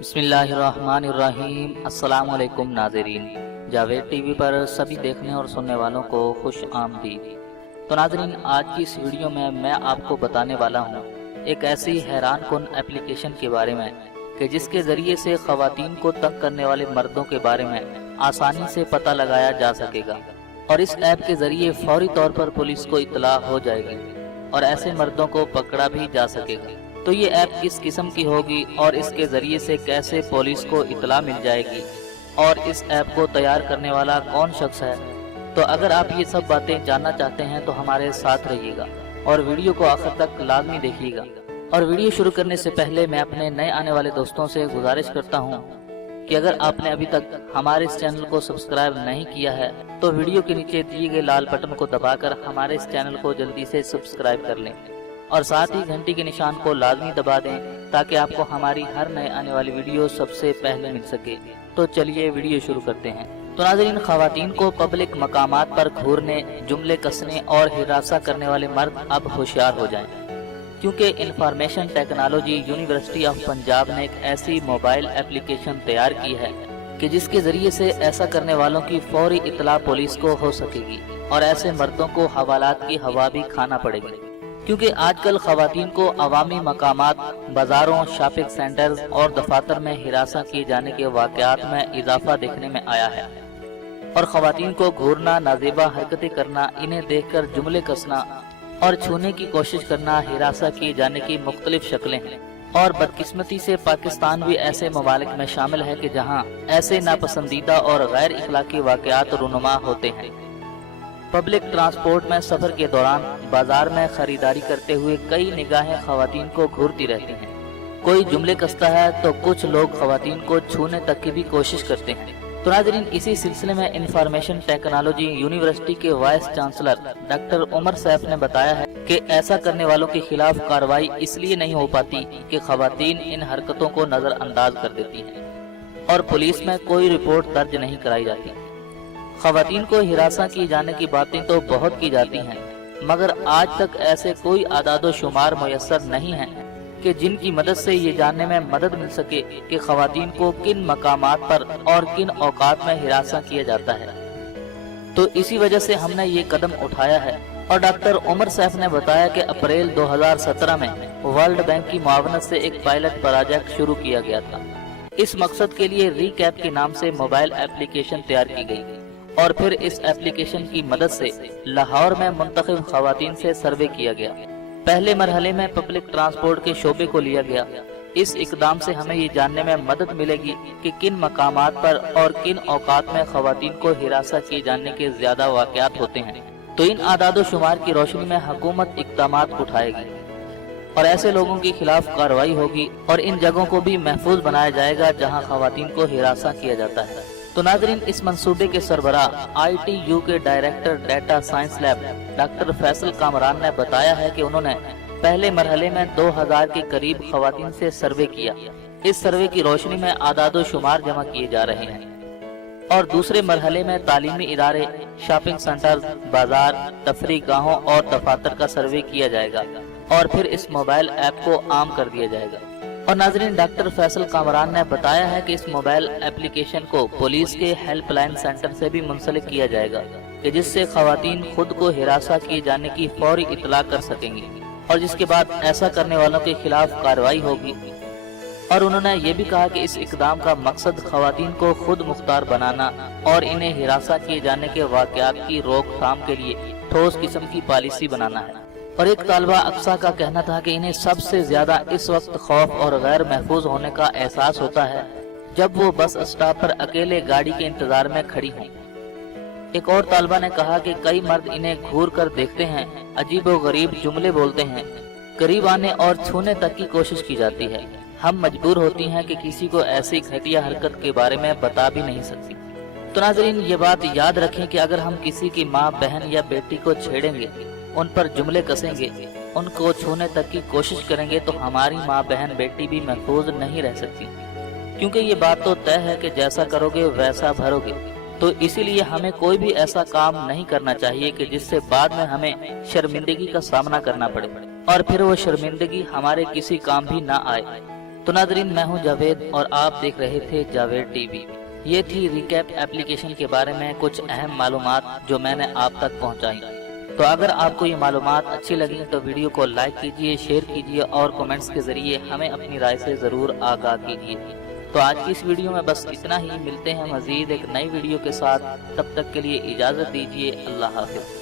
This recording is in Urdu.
بسم اللہ الرحمن الرحیم۔ السلام علیکم ناظرین، جاوید ٹی وی پر سبھی دیکھنے اور سننے والوں کو خوش آمدید۔ تو ناظرین، آج کی اس ویڈیو میں آپ کو بتانے والا ہوں ایک ایسی حیران کن اپلیکیشن کے بارے میں کہ جس کے ذریعے سے خواتین کو تنگ کرنے والے مردوں کے بارے میں آسانی سے پتہ لگایا جا سکے گا، اور اس ایپ کے ذریعے فوری طور پر پولیس کو اطلاع ہو جائے گی اور ایسے مردوں کو پکڑا بھی جا سکے گا۔ تو یہ ایپ کس قسم کی ہوگی اور اس کے ذریعے سے کیسے پولیس کو اطلاع مل جائے گی، اور اس ایپ کو تیار کرنے والا کون شخص ہے؟ تو اگر آپ یہ سب باتیں جاننا چاہتے ہیں تو ہمارے ساتھ رہیے گا اور ویڈیو کو آخر تک لازمی دیکھیے گا۔ اور ویڈیو شروع کرنے سے پہلے میں اپنے نئے آنے والے دوستوں سے گزارش کرتا ہوں کہ اگر آپ نے ابھی تک ہمارے اس چینل کو سبسکرائب نہیں کیا ہے تو ویڈیو کے نیچے دیے گئے لال بٹن کو دبا کر ہمارے اس چینل کو جلدی سے سبسکرائب کر لیں، اور ساتھ ہی گھنٹی کے نشان کو لازمی دبا دیں تاکہ آپ کو ہماری ہر نئے آنے والی ویڈیو سب سے پہلے مل سکے۔ تو چلیے ویڈیو شروع کرتے ہیں۔ تو ناظرین، خواتین کو پبلک مقامات پر گھورنے، جملے کسنے اور ہراساں کرنے والے مرد اب ہوشیار ہو جائیں، کیونکہ information technology university of Punjab نے ایک ایسی موبائل اپلیکیشن تیار کی ہے کہ جس کے ذریعے سے ایسا کرنے والوں کی فوری اطلاع پولیس کو ہو سکے گی، اور ایسے مردوں کو حوالات کی ہوا بھی کھانا پڑے گی، کیونکہ آج کل خواتین کو عوامی مقامات، بازاروں، شاپنگ سینٹرز اور دفاتر میں ہراساں کیے جانے کے واقعات میں اضافہ دیکھنے میں آیا ہے، اور خواتین کو گھورنا، نازیبا حرکتیں کرنا، انہیں دیکھ کر جملے کسنا اور چھونے کی کوشش کرنا ہراساں کیے جانے کی مختلف شکلیں ہیں۔ اور بدقسمتی سے پاکستان بھی ایسے ممالک میں شامل ہے کہ جہاں ایسے ناپسندیدہ اور غیر اخلاقی واقعات رونما ہوتے ہیں۔ پبلک ٹرانسپورٹ میں سفر کے دوران، بازار میں خریداری کرتے ہوئے کئی نگاہیں خواتین کو گھورتی رہتی ہیں۔ کوئی جملے کستا ہے تو کچھ لوگ خواتین کو چھونے تک کی بھی کوشش کرتے ہیں۔ تو ناظرین، اسی سلسلے میں انفارمیشن ٹیکنالوجی یونیورسٹی کے وائس چانسلر ڈاکٹر عمر سیف نے بتایا ہے کہ ایسا کرنے والوں کے خلاف کارروائی اس لیے نہیں ہو پاتی کہ خواتین ان حرکتوں کو نظر انداز کر دیتی ہیں اور پولیس میں کوئی رپورٹ درج نہیں کرائی جاتی۔ خواتین کو ہراساں کیے جانے کی باتیں تو بہت کی جاتی ہیں، مگر آج تک ایسے کوئی اعداد و شمار میسر نہیں ہیں کہ جن کی مدد سے یہ جاننے میں مدد مل سکے کہ خواتین کو کن مقامات پر اور کن اوقات میں ہراساں کیا جاتا ہے۔ تو اسی وجہ سے ہم نے یہ قدم اٹھایا ہے، اور ڈاکٹر عمر سیف نے بتایا کہ اپریل 2017 میں ورلڈ بینک کی معاونت سے ایک پائلٹ پروجیکٹ شروع کیا گیا تھا۔ اس مقصد کے لیے ریکیپ کے نام سے موبائل اپلیکیشن تیار کی گئی، اور پھر اس اپلیکیشن کی مدد سے لاہور میں منتخب خواتین سے سروے کیا گیا۔ پہلے مرحلے میں پبلک ٹرانسپورٹ کے شعبے کو لیا گیا۔ اس اقدام سے ہمیں یہ جاننے میں مدد ملے گی کہ کن مقامات پر اور کن اوقات میں خواتین کو ہراساں کیے جانے کے زیادہ واقعات ہوتے ہیں۔ تو ان اعداد و شمار کی روشنی میں حکومت اقدامات اٹھائے گی اور ایسے لوگوں کے خلاف کارروائی ہوگی، اور ان جگہوں کو بھی محفوظ بنایا جائے گا جہاں خواتین کو ہراساں کیا جاتا ہے۔ تو ناظرین، اس منصوبے کے سربراہ ITU کے director data science lab doctor Faisal Kamran نے بتایا ہے کہ انہوں نے پہلے مرحلے میں 2000 کے قریب خواتین سے سروے کیا۔ اس سروے کی روشنی میں اعداد و شمار جمع کیے جا رہے ہیں، اور دوسرے مرحلے میں تعلیمی ادارے، شاپنگ سینٹر، بازار، تفریح گاہوں اور دفاتر کا سروے کیا جائے گا، اور پھر اس موبائل ایپ کو عام کر دیا جائے گا۔ اور ناظرین، ڈاکٹر فیصل کامران نے بتایا ہے کہ اس موبائل اپلیکیشن کو پولیس کے ہیلپ لائن سینٹر سے بھی منسلک کیا جائے گا، کہ جس سے خواتین خود کو ہراساں کیے جانے کی فوری اطلاع کر سکیں گی، اور جس کے بعد ایسا کرنے والوں کے خلاف کارروائی ہوگی۔ اور انہوں نے یہ بھی کہا کہ اس اقدام کا مقصد خواتین کو خود مختار بنانا اور انہیں ہراساں کیے جانے کے واقعات کی روک تھام کے لیے ٹھوس قسم کی پالیسی بنانا ہے۔ اور ایک طالبہ اقصیٰ کا کہنا تھا کہ انہیں سب سے زیادہ اس وقت خوف اور غیر محفوظ ہونے کا احساس ہوتا ہے جب وہ بس اسٹاپ پر اکیلے گاڑی کے انتظار میں کھڑی ہوں۔ ایک اور طالبہ نے کہا کہ کئی مرد انہیں گھور کر دیکھتے ہیں، عجیب و غریب جملے بولتے ہیں، قریب آنے اور چھونے تک کی کوشش کی جاتی ہے۔ ہم مجبور ہوتی ہیں کہ کسی کو ایسی گھٹیا حرکت کے بارے میں بتا بھی نہیں سکتی۔ تو ناظرین، یہ بات یاد رکھیں کہ اگر ہم کسی کی ماں، بہن یا بیٹی کو چھیڑیں گے، ان پر جملے کسیں گے، ان کو چھونے تک کی کوشش کریں گے، تو ہماری ماں، بہن، بیٹی بھی محفوظ نہیں رہ سکتی، کیونکہ یہ بات تو طے ہے کہ جیسا کرو گے ویسا بھرو گے۔ تو اسی لیے ہمیں کوئی بھی ایسا کام نہیں کرنا چاہیے کہ جس سے بعد میں ہمیں شرمندگی کا سامنا کرنا پڑے، اور پھر وہ شرمندگی ہمارے کسی کام بھی نہ آئے۔ تو ناظرین میں ہوں جاوید اور آپ دیکھ رہے تھے جاوید ٹی وی۔ یہ تھی ریکیپ اپلیکیشن کے بارے میں کچھ اہم معلومات جو میں نے آپ تک پہنچائی۔ تو اگر آپ کو یہ معلومات اچھی لگیں تو ویڈیو کو لائک کیجئے، شیئر کیجئے اور کومنٹس کے ذریعے ہمیں اپنی رائے سے ضرور آگاہ کیجئے۔ تو آج کی اس ویڈیو میں بس اتنا ہی، ملتے ہیں مزید ایک نئی ویڈیو کے ساتھ، تب تک کے لیے اجازت دیجئے، اللہ حافظ۔